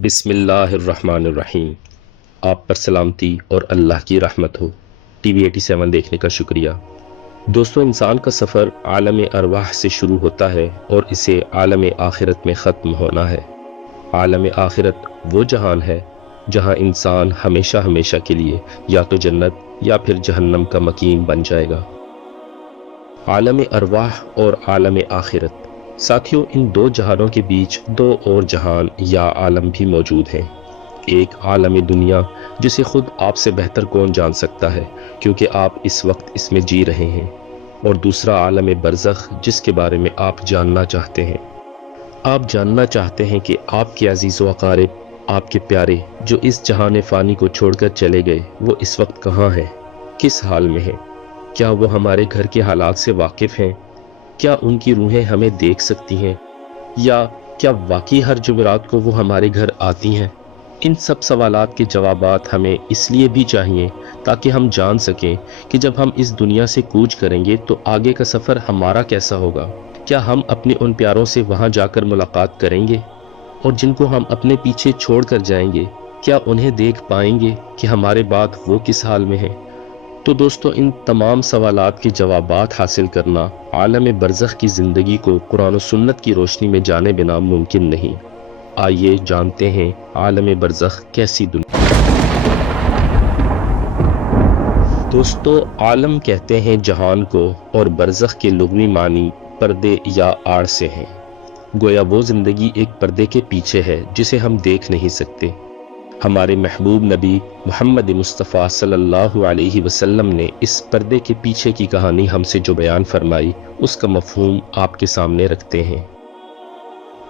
بسم اللہ الرحمن الرحیم۔ آپ پر سلامتی اور اللہ کی رحمت ہو۔ ٹی وی 87 دیکھنے کا شکریہ۔ دوستو، انسان کا سفر عالم ارواح سے شروع ہوتا ہے اور اسے عالم آخرت میں ختم ہونا ہے۔ عالم آخرت وہ جہان ہے جہاں انسان ہمیشہ ہمیشہ کے لیے یا تو جنت یا پھر جہنم کا مکین بن جائے گا۔ عالم ارواح اور عالم آخرت، ساتھیوں، ان دو جہانوں کے بیچ دو اور جہان یا عالم بھی موجود ہیں۔ ایک عالم دنیا جسے خود آپ سے بہتر کون جان سکتا ہے کیونکہ آپ اس وقت اس میں جی رہے ہیں، اور دوسرا عالم برزخ جس کے بارے میں آپ جاننا چاہتے ہیں۔ آپ جاننا چاہتے ہیں کہ آپ کے عزیز و اقارب، آپ کے پیارے جو اس جہان فانی کو چھوڑ کر چلے گئے، وہ اس وقت کہاں ہیں، کس حال میں ہیں؟ کیا وہ ہمارے گھر کے حالات سے واقف ہیں؟ کیا ان کی روحیں ہمیں دیکھ سکتی ہیں؟ یا کیا واقعی ہر جمعرات کو وہ ہمارے گھر آتی ہیں؟ ان سب سوالات کے جوابات ہمیں اس لیے بھی چاہیے تاکہ ہم جان سکیں کہ جب ہم اس دنیا سے کوچ کریں گے تو آگے کا سفر ہمارا کیسا ہوگا۔ کیا ہم اپنے ان پیاروں سے وہاں جا کر ملاقات کریں گے؟ اور جن کو ہم اپنے پیچھے چھوڑ کر جائیں گے، کیا انہیں دیکھ پائیں گے کہ ہمارے بعد وہ کس حال میں ہیں؟ تو دوستو، ان تمام سوالات کے جوابات حاصل کرنا عالم برزخ کی زندگی کو قرآن و سنت کی روشنی میں جانے بنا ممکن نہیں۔ آئیے جانتے ہیں عالم برزخ کیسی دنیا۔ دوستو، عالم کہتے ہیں جہان کو، اور برزخ کے لغوی معنی پردے یا آڑ سے ہیں۔ گویا وہ زندگی ایک پردے کے پیچھے ہے جسے ہم دیکھ نہیں سکتے۔ ہمارے محبوب نبی محمد مصطفیٰ صلی اللہ علیہ وسلم نے اس پردے کے پیچھے کی کہانی ہم سے جو بیان فرمائی، اس کا مفہوم آپ کے سامنے رکھتے ہیں۔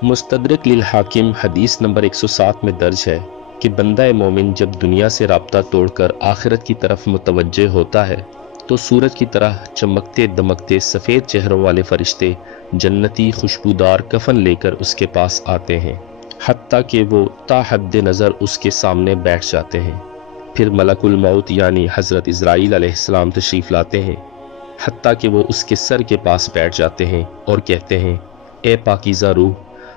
مستدرک للحاکم حدیث نمبر 107 میں درج ہے کہ بندہ مومن جب دنیا سے رابطہ توڑ کر آخرت کی طرف متوجہ ہوتا ہے تو سورج کی طرح چمکتے دمکتے سفید چہروں والے فرشتے جنتی خوشبودار کفن لے کر اس کے پاس آتے ہیں، حتیٰ کہ وہ تا حد نظر اس کے سامنے بیٹھ جاتے ہیں۔ پھر ملک الموت یعنی حضرت عزرائیل علیہ السلام تشریف لاتے ہیں، حتیٰ کہ وہ اس کے سر کے پاس بیٹھ جاتے ہیں اور کہتے ہیں، اے پاکیزہ روح،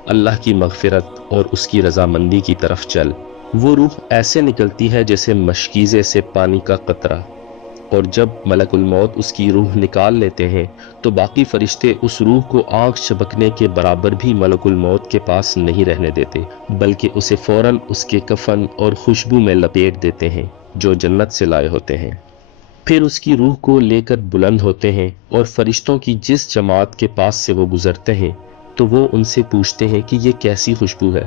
اللہ کی مغفرت اور اس کی رضامندی کی طرف چل۔ وہ روح ایسے نکلتی ہے جیسے مشکیزے سے پانی کا قطرہ، اور جب ملک الموت اس کی روح نکال لیتے ہیں تو باقی فرشتے اس روح کو آنکھ جھپکنے کے برابر بھی ملک الموت کے پاس نہیں رہنے دیتے، بلکہ اسے فوراً اس کے کفن اور خوشبو میں لپیٹ دیتے ہیں جو جنت سے لائے ہوتے ہیں۔ پھر اس کی روح کو لے کر بلند ہوتے ہیں، اور فرشتوں کی جس جماعت کے پاس سے وہ گزرتے ہیں تو وہ ان سے پوچھتے ہیں کہ یہ کیسی خوشبو ہے،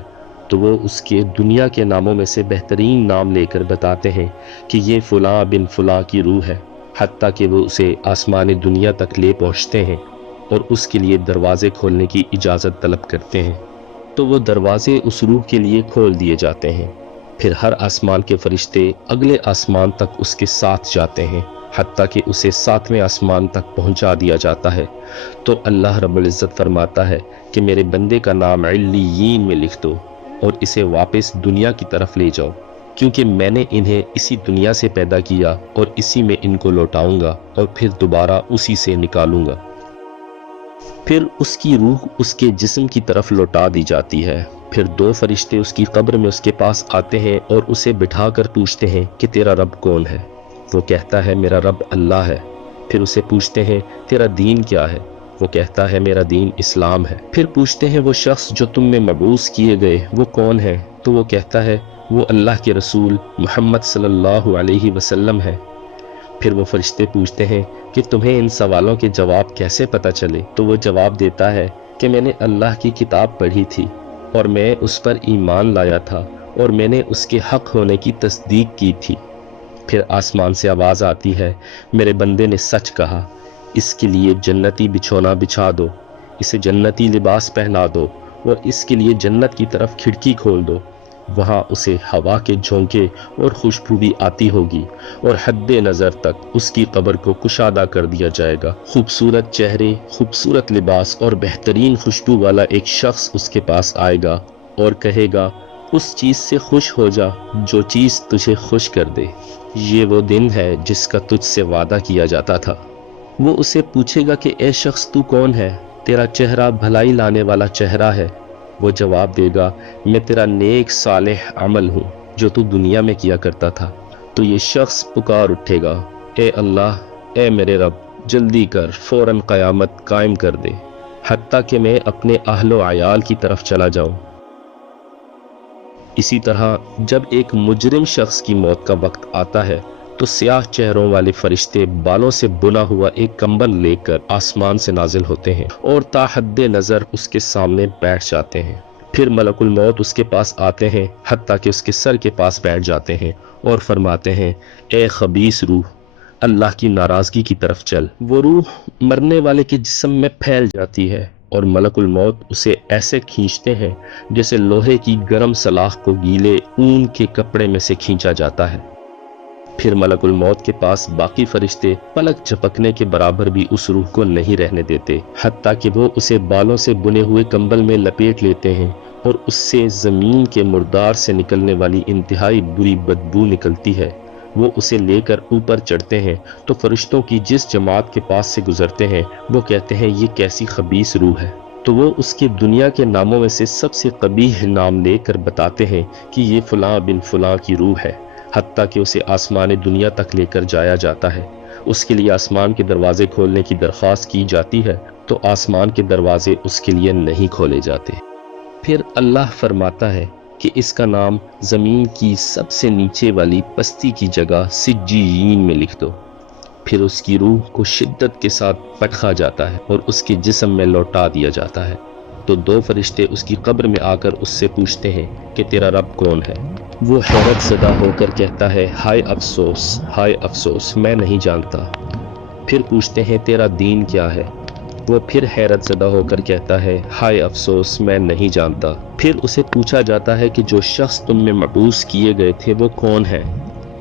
تو وہ اس کے دنیا کے ناموں میں سے بہترین نام لے کر بتاتے ہیں کہ یہ فلاں بن فلاں کی روح ہے، حتیٰ کہ وہ اسے آسمان دنیا تک لے پہنچتے ہیں اور اس کے لیے دروازے کھولنے کی اجازت طلب کرتے ہیں، تو وہ دروازے اس روح کے لیے کھول دیے جاتے ہیں۔ پھر ہر آسمان کے فرشتے اگلے آسمان تک اس کے ساتھ جاتے ہیں، حتیٰ کہ اسے 7ویں آسمان تک پہنچا دیا جاتا ہے، تو اللہ رب العزت فرماتا ہے کہ میرے بندے کا نام علیین میں لکھ دو اور اسے واپس دنیا کی طرف لے جاؤ، کیونکہ میں نے انہیں اسی دنیا سے پیدا کیا اور اسی میں ان کو لوٹاؤں گا اور پھر دوبارہ اسی سے نکالوں گا۔ پھر اس کی روح اس کے جسم کی طرف لوٹا دی جاتی ہے۔ پھر 2 فرشتے اس کی قبر میں اس کے پاس آتے ہیں اور اسے بٹھا کر پوچھتے ہیں کہ تیرا رب کون ہے؟ وہ کہتا ہے میرا رب اللہ ہے۔ پھر اسے پوچھتے ہیں تیرا دین کیا ہے؟ وہ کہتا ہے میرا دین اسلام ہے۔ پھر پوچھتے ہیں وہ شخص جو تم میں مبعوث کیے گئے وہ کون ہے؟ تو وہ کہتا ہے وہ اللہ کے رسول محمد صلی اللہ علیہ وسلم ہے۔ پھر وہ فرشتے پوچھتے ہیں کہ تمہیں ان سوالوں کے جواب کیسے پتہ چلے؟ تو وہ جواب دیتا ہے کہ میں نے اللہ کی کتاب پڑھی تھی اور میں اس پر ایمان لایا تھا اور میں نے اس کے حق ہونے کی تصدیق کی تھی۔ پھر آسمان سے آواز آتی ہے میرے بندے نے سچ کہا، اس کے لیے جنتی بچھونا بچھا دو، اسے جنتی لباس پہنا دو اور اس کے لیے جنت کی طرف کھڑکی کھول دو۔ وہاں اسے ہوا کے جھونکے اور خوشبو بھی آتی ہوگی، اور حد نظر تک اس کی قبر کو کشادہ کر دیا جائے گا۔ خوبصورت چہرے، خوبصورت لباس اور بہترین خوشبو والا ایک شخص اس کے پاس آئے گا اور کہے گا اس چیز سے خوش ہو جا جو چیز تجھے خوش کر دے، یہ وہ دن ہے جس کا تجھ سے وعدہ کیا جاتا تھا۔ وہ اسے پوچھے گا کہ اے شخص تو کون ہے؟ تیرا چہرہ بھلائی لانے والا چہرہ ہے، وہ جواب دے گا میں تیرا نیک صالح عمل ہوں جو تو دنیا میں کیا کرتا تھا۔ تو یہ شخص پکار اٹھے گا اے اللہ، اے میرے رب، جلدی کر، فوراً قیامت قائم کر دے، حتیٰ کہ میں اپنے اہل و عیال کی طرف چلا جاؤں۔ اسی طرح جب ایک مجرم شخص کی موت کا وقت آتا ہے تو سیاہ چہروں والے فرشتے بالوں سے بنا ہوا ایک کمبل لے کر آسمان سے نازل ہوتے ہیں اور تا حد نظر اس کے سامنے بیٹھ جاتے ہیں۔ پھر ملک الموت اس کے پاس آتے ہیں حتیٰ کہ اس کے سر کے پاس بیٹھ جاتے ہیں اور فرماتے ہیں اے خبیث روح، اللہ کی ناراضگی کی طرف چل۔ وہ روح مرنے والے کے جسم میں پھیل جاتی ہے اور ملک الموت اسے ایسے کھینچتے ہیں جیسے لوہے کی گرم سلاخ کو گیلے اون کے کپڑے میں سے کھینچا جاتا ہے۔ پھر ملک الموت کے پاس باقی فرشتے پلک جھپکنے کے برابر بھی اس روح کو نہیں رہنے دیتے، حتیٰ کہ وہ اسے بالوں سے بنے ہوئے کمبل میں لپیٹ لیتے ہیں اور اس سے زمین کے مردار سے نکلنے والی انتہائی بری بدبو نکلتی ہے۔ وہ اسے لے کر اوپر چڑھتے ہیں تو فرشتوں کی جس جماعت کے پاس سے گزرتے ہیں وہ کہتے ہیں یہ کیسی خبیث روح ہے، تو وہ اس کے دنیا کے ناموں میں سے سب سے قبیح نام لے کر بتاتے ہیں کہ یہ فلاں بن فلاں کی روح ہے، حتیٰ کہ اسے آسمان دنیا تک لے کر جایا جاتا ہے۔ اس کے لیے آسمان کے دروازے کھولنے کی درخواست کی جاتی ہے تو آسمان کے دروازے اس کے لیے نہیں کھولے جاتے۔ پھر اللہ فرماتا ہے کہ اس کا نام زمین کی سب سے نیچے والی پستی کی جگہ سجیین میں لکھ دو۔ پھر اس کی روح کو شدت کے ساتھ پٹخا جاتا ہے اور اس کے جسم میں لوٹا دیا جاتا ہے۔ تو دو فرشتے اس کی قبر میں آ کر اس سے پوچھتے ہیں کہ تیرا رب کون ہے؟ وہ حیرت زدہ ہو کر کہتا ہے ہائے افسوس، ہائے افسوس، میں نہیں جانتا۔ پھر پوچھتے ہیں تیرا دین کیا ہے؟ وہ پھر حیرت زدہ ہو کر کہتا ہے ہائے افسوس، میں نہیں جانتا۔ پھر اسے پوچھا جاتا ہے کہ جو شخص تم میں مبعوث کیے گئے تھے وہ کون ہے؟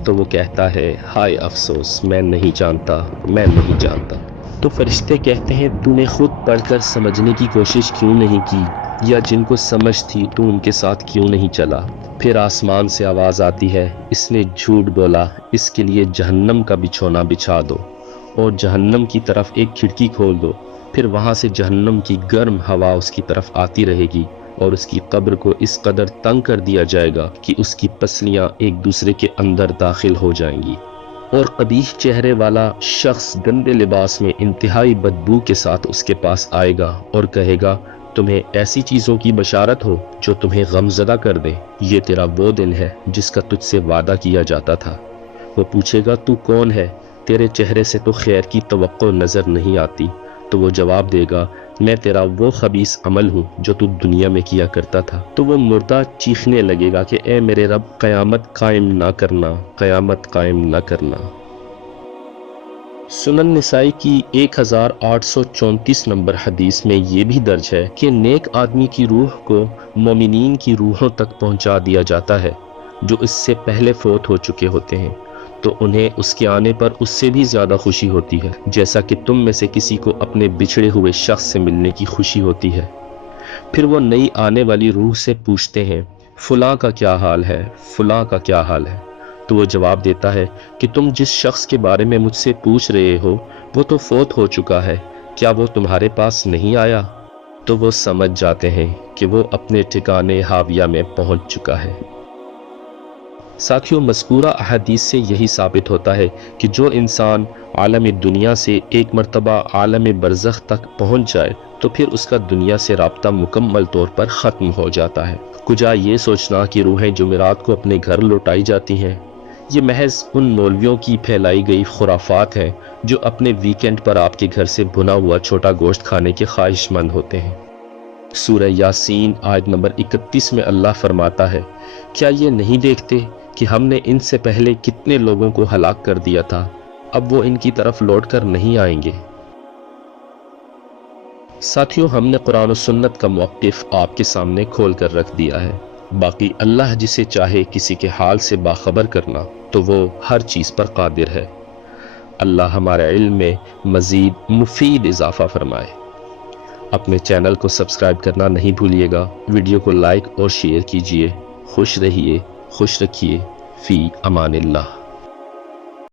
تو وہ کہتا ہے ہائے افسوس، میں نہیں جانتا، میں نہیں جانتا۔ تو فرشتے کہتے ہیں تو نے خود پڑھ کر سمجھنے کی کوشش کیوں نہیں کی، یا جن کو سمجھ تھی تو ان کے ساتھ کیوں نہیں چلا؟ پھر آسمان سے آواز آتی ہے اس نے جھوٹ بولا، اس کے لیے جہنم کا بچھونا بچھا دو اور جہنم کی طرف ایک کھڑکی کھول دو۔ پھر وہاں سے جہنم کی گرم ہوا اس کی طرف آتی رہے گی اور اس کی قبر کو اس قدر تنگ کر دیا جائے گا کہ اس کی پسلیاں ایک دوسرے کے اندر داخل ہو جائیں گی، اور قبیح چہرے والا شخص گندے لباس میں انتہائی بدبو کے ساتھ اس کے پاس آئے گا اور کہے گا تمہیں ایسی چیزوں کی بشارت ہو جو تمہیں غم زدہ کر دے، یہ تیرا وہ دن ہے جس کا تجھ سے وعدہ کیا جاتا تھا۔ وہ پوچھے گا تو کون ہے؟ تیرے چہرے سے تو خیر کی توقع نظر نہیں آتی۔ تو وہ جواب دے گا میں تیرا وہ خبیث عمل ہوں جو تو دنیا میں کیا کرتا تھا۔ تو وہ مردہ چیخنے لگے گا کہ اے میرے رب، قیامت قائم نہ کرنا، قیامت قائم نہ کرنا۔ سنن نسائی کی 1834 نمبر حدیث میں یہ بھی درج ہے کہ نیک آدمی کی روح کو مومنین کی روحوں تک پہنچا دیا جاتا ہے جو اس سے پہلے فوت ہو چکے ہوتے ہیں، تو انہیں اس کے آنے پر اس سے بھی زیادہ خوشی ہوتی ہے، جیسا کہ تم میں سے کسی کو اپنے بچھڑے ہوئے شخص سے ملنے کی خوشی ہوتی ہے۔ پھر وہ نئی آنے والی روح سے پوچھتے ہیں فلاں کا کیا حال ہے، فلاں کا کیا حال ہے؟ تو وہ جواب دیتا ہے کہ تم جس شخص کے بارے میں مجھ سے پوچھ رہے ہو وہ تو فوت ہو چکا ہے، کیا وہ تمہارے پاس نہیں آیا؟ تو وہ سمجھ جاتے ہیں کہ وہ اپنے ٹھکانے حاویہ میں پہنچ چکا ہے۔ ساتھیوں، مذکورہ احادیث سے یہی ثابت ہوتا ہے کہ جو انسان عالم دنیا سے ایک مرتبہ عالم برزخ تک پہنچ جائے تو پھر اس کا دنیا سے رابطہ مکمل طور پر ختم ہو جاتا ہے۔ کجا یہ سوچنا کہ روحیں جمعرات کو اپنے گھر لوٹائی جاتی ہیں، یہ محض ان مولویوں کی پھیلائی گئی خرافات ہیں جو اپنے ویکینڈ پر آپ کے گھر سے بھنا ہوا چھوٹا گوشت کھانے کے خواہش مند ہوتے ہیں۔ سورہ یاسین آیت نمبر 31 میں اللہ فرماتا ہے کیا یہ نہیں دیکھتے کہ ہم نے ان سے پہلے کتنے لوگوں کو ہلاک کر دیا تھا، اب وہ ان کی طرف لوٹ کر نہیں آئیں گے۔ ساتھیوں، ہم نے قرآن و سنت کا موقف آپ کے سامنے کھول کر رکھ دیا ہے، باقی اللہ جسے چاہے کسی کے حال سے باخبر کرنا تو وہ ہر چیز پر قادر ہے۔ اللہ ہمارے علم میں مزید مفید اضافہ فرمائے۔ اپنے چینل کو سبسکرائب کرنا نہیں بھولیے گا، ویڈیو کو لائک اور شیئر کیجیے۔ خوش رہیے، خوش رکھیے، فی امان اللہ۔